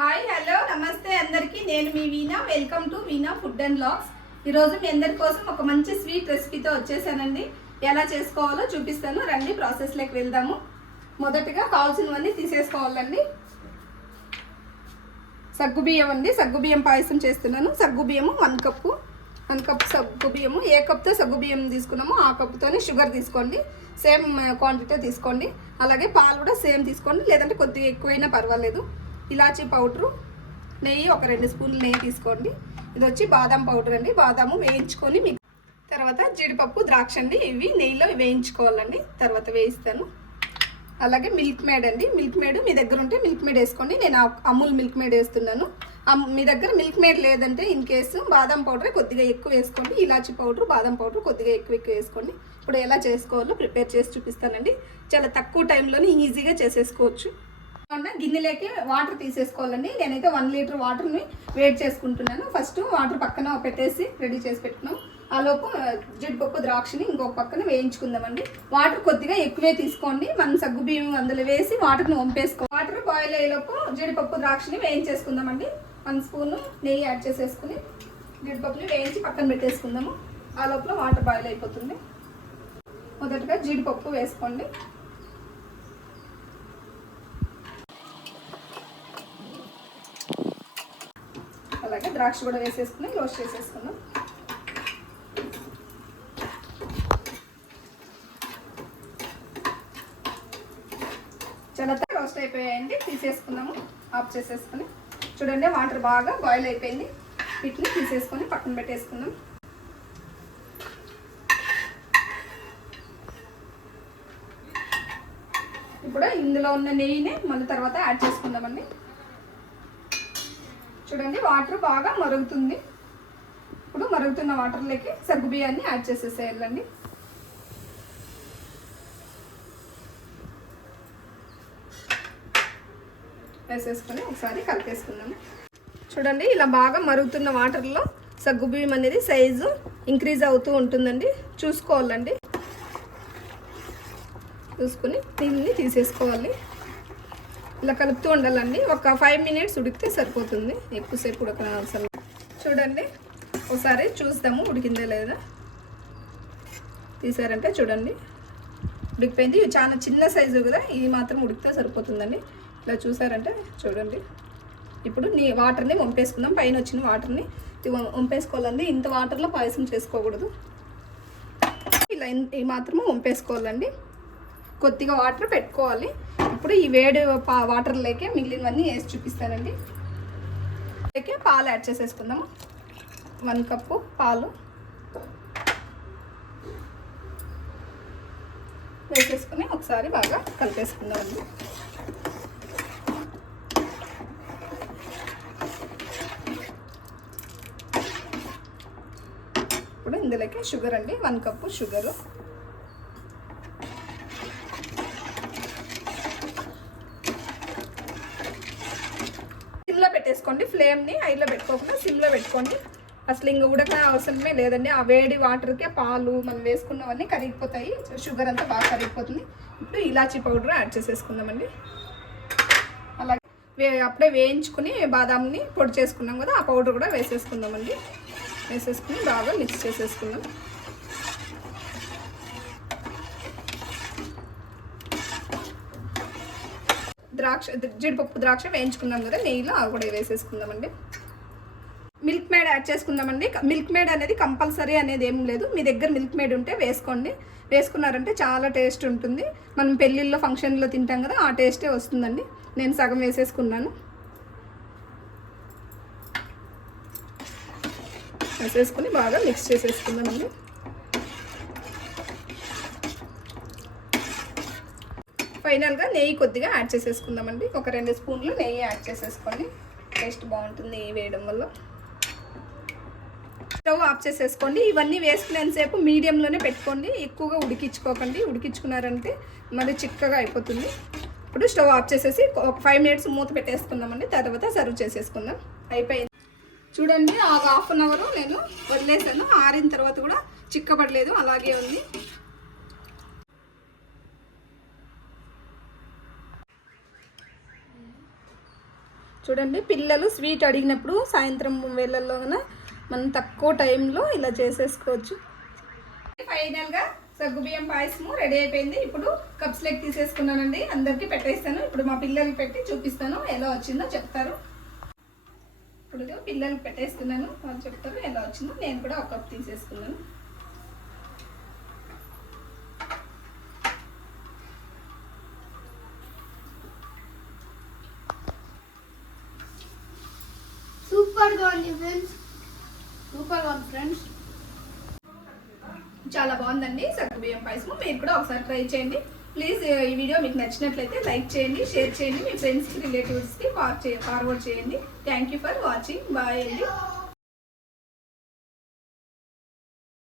Hi hello నమస్తే అందరికీ. నేను మీ Veena. Welcome to Veena food and blogs ఈరోజు మీ అందరి కోసం ఒక మంచి స్వీట్ రెసిపీతో వచ్చేసానండి. ఎలా చేసుకోవాలో చూపిస్తాను. రండి ప్రాసెస్లోకి వెళ్దాము. మొదటగా కావాల్సినవన్నీ తీసేసుకోవాలండి. సగ్గుబియ్యం అండి. సగ్గుబియ్యం పాయసం చేస్తున్నాను. సగ్గుబియ్యము వన్ కప్పు. వన్ కప్ సగ్గుబియ్యము ఏ కప్తో సగ్గుబియ్యం తీసుకున్నామో ఆ కప్తోనే షుగర్ తీసుకోండి. సేమ్ క్వాంటిటీ తీసుకోండి. అలాగే పాలు కూడా సేమ్ తీసుకోండి. లేదంటే కొద్దిగా ఎక్కువైనా పర్వాలేదు. ఇలాచీ పౌడరు నెయ్యి ఒక రెండు స్పూన్లు నెయ్యి తీసుకోండి. ఇది వచ్చి బాదం పౌడర్ అండి. బాదాము వేయించుకొని మీకు తర్వాత జీడిపప్పు ద్రాక్ష అండి ఇవి నెయ్యిలో వేయించుకోవాలండి. తర్వాత వేయిస్తాను. అలాగే మిల్క్ మేడ్ అండి. మిల్క్ మేడ్ మీ దగ్గర ఉంటే మిల్క్ మేడ్ వేసుకోండి. నేను ఆ- అమూల్ మిల్క్ మేడ్ వేస్తున్నాను. మీ దగ్గర మిల్క్ మేడ్ లేదంటే ఇన్ కేసు బాదం పౌడర్ కొద్దిగా ఎక్కువ వేసుకోండి. ఇలాచి పౌడర్ బాదం పౌడర్ కొద్దిగా ఎక్కువ ఎక్కువ వేసుకోండి. ఇప్పుడు ఎలా చేసుకోవాలో ప్రిపేర్ చేసి చూపిస్తానండి. చాలా తక్కువ టైంలోనే ఈజీగా చేసేసుకోవచ్చు. కాకుండా గిన్నెలోకి వాటర్ తీసేసుకోవాలండి. నేనైతే వన్ లీటర్ వాటర్ని వేడి చేసుకుంటున్నాను. ఫస్ట్ వాటర్ పక్కన పెట్టేసి రెడీ చేసి పెట్టుకున్నాం. ఆ లోపు జీడిపప్పు ద్రాక్షని ఇంకొక పక్కన వేయించుకుందామండి. వాటర్ కొద్దిగా ఎక్కువే తీసుకోండి. మనం సగ్గు బియ్యం అందులో వేసి వాటర్ని వంపేసుకో వాటర్ బాయిల్ అయ్యేలోపు జీడిపప్పు ద్రాక్షని వేయించేసుకుందామండి. వన్ స్పూన్ నెయ్యి యాడ్ చేసేసుకుని జీడిపప్పుని వేయించి పక్కన పెట్టేసుకుందాము. ఆ లోపల వాటర్ బాయిల్ అయిపోతుంది. మొదటగా జీడిపప్పు వేసుకోండి. అలాగే ద్రాక్ష కూడా వేసేసుకుని రోస్ట్ చేసేసుకుందాం. చాలా రోస్ట్ అయిపోయాయండి తీసేసుకున్నాము ఆఫ్ చేసేసుకుని. చూడండి వాటర్ బాగా బాయిల్ అయిపోయింది. వీటిని తీసేసుకొని పక్కన పెట్టేసుకుందాం. ఇప్పుడు ఇందులో ఉన్న నెయ్యిని మళ్ళీ తర్వాత యాడ్ చేసుకుందామండి. చూడండి వాటర్ బాగా మరుగుతుంది. ఇప్పుడు మరుగుతున్న వాటర్లోకి సగ్గు బియ్యాన్ని యాడ్ చేసేసేయాలండి. వేసేసుకొని ఒకసారి కలిపేసుకుందాము. చూడండి ఇలా బాగా మరుగుతున్న వాటర్లో సగ్గు బియ్యం అనేది సైజు ఇంక్రీజ్ అవుతూ ఉంటుందండి. చూసుకోవాలండి. చూసుకుని దీన్ని తీసేసుకోవాలి. ఇలా కలుపుతూ ఉండాలండి. ఒక ఫైవ్ మినిట్స్ ఉడికితే సరిపోతుంది. ఎక్కువసేపు ఉడకనవసరం చూడండి. ఒకసారి చూస్తాము ఉడికిందా లేదా. తీసారంటే చూడండి. ఉడికిపోయింది. చాలా చిన్న సైజు కదా. ఇది మాత్రం ఉడికితే సరిపోతుందండి. ఇలా చూసారంటే చూడండి. ఇప్పుడు నీ వాటర్ని వంపేసుకుందాం. పైన వచ్చిన వాటర్ని వంపేసుకోవాలండి. ఇంత వాటర్లో పాయసం చేసుకోకూడదు. ఇలా ఈ మాత్రము వంపేసుకోవాలండి. కొద్దిగా వాటర్ పెట్టుకోవాలి. ఇప్పుడు ఈ వేడి పా వాటర్లోకే మిగిలినవన్నీ వేసి చూపిస్తానండి. అలాగే పాలు యాడ్ చేసేసుకుందాము. వన్ కప్పు పాలు వేసేసుకుని ఒకసారి బాగా కలిపేసుకుందామండి. ఇప్పుడు ఇందులోకి షుగర్ అండి. వన్ కప్పు షుగరు సిమ్లో పెట్టేసుకోండి. ఫ్లేమ్ని హైలో పెట్టుకోకుండా సిమ్లో పెట్టుకోండి. అసలు ఇంక ఉడక అవసరమే లేదండి. ఆ వేడి వాటర్కే పాలు మనం వేసుకున్నవన్నీ కరిగిపోతాయి. షుగర్ అంతా బాగా కరిగిపోతుంది. ఇప్పుడు ఇలాచీ పౌడర్ యాడ్ చేసేసుకుందామండి. అలాగే వే అప్పుడే వేయించుకుని బాదాంని పొడి చేసుకున్నాం కదా ఆ పౌడర్ కూడా వేసేసుకుందామండి. వేసేసుకుని బాగా మిక్స్ చేసేసుకుందాం. ద్రాక్ష జీడిపప్పు ద్రాక్ష వేయించుకున్నాం కదా నెయ్యిలో అవి కూడా వేసేసుకుందామండి. మిల్క్ మేడ్ యాడ్ చేసుకుందామండి. మిల్క్ మేడ్ అనేది కంపల్సరీ అనేది ఏం లేదు. మీ దగ్గర మిల్క్ మేడ్ ఉంటే వేసుకోండి. వేసుకున్నారంటే చాలా టేస్ట్ ఉంటుంది. మనం పెళ్ళిళ్ళలో ఫంక్షన్లో తింటాం కదా ఆ టేస్టే వస్తుందండి. నేను సగం వేసేసుకున్నాను. వేసేసుకుని బాగా మిక్స్ చేసేసుకుందామండి. ఫైనల్గా నెయ్యి కొద్దిగా యాడ్ చేసేసుకుందామండి. ఒక రెండు స్పూన్లు నెయ్యి యాడ్ చేసేసుకోండి టేస్ట్ బాగుంటుంది నెయ్యి వేయడం వల్ల. స్టవ్ ఆఫ్ చేసేసుకోండి. ఇవన్నీ వేసుకునేంతసేపు మీడియంలోనే పెట్టుకోండి. ఎక్కువగా ఉడికించుకోకండి. ఉడికించుకున్నారంటే మరి చిక్కగా అయిపోతుంది. ఇప్పుడు స్టవ్ ఆఫ్ చేసేసి ఒక ఫైవ్ మినిట్స్ మూత పెట్టేసుకుందామండి. తర్వాత సర్వ్ చేసేసుకుందాం. అయిపోయింది. చూడండి ఆ హాఫ్ అన్ అవర్ నేను వదిలేసాను. ఆరిన తర్వాత కూడా చిక్కబడలేదు. అలాగే ఉంది. చూడండి పిల్లలు స్వీట్ అడిగినప్పుడు సాయంత్రం వేళల్లో మనం తక్కువ టైంలో ఇలా చేసేసుకోవచ్చు. ఫైనల్గా సగ్గుబియ్యం పాయసము రెడీ అయిపోయింది. ఇప్పుడు కప్స్ లెక్ తీసేసుకున్నానండి. అందరికీ పెట్టేస్తాను. ఇప్పుడు మా పిల్లలకి పెట్టి చూపిస్తాను. ఎలా వచ్చిందో చెప్తారు. ఇప్పుడు పిల్లలకి పెట్టేస్తున్నాను. వాళ్ళు చెప్తారు ఎలా వచ్చిందో. నేను కూడా ఒక కప్ తీసేసుకున్నాను. సూపర్గా ఉంది ఫ్రెండ్స్. సూపర్గా ఉంది ఫ్రెండ్స్. చాలా బాగుందండి. సగ్గుబియ్యం పాయసము. మీరు కూడా ఒకసారి ట్రై చేయండి. ప్లీజ్ ఈ వీడియో మీకు నచ్చినట్లయితే లైక్ చేయండి షేర్ చేయండి. మీ ఫ్రెండ్స్కి రిలేటివ్స్కి ఫార్వర్డ్ చేయండి. Thank you for watching. Bye అండి.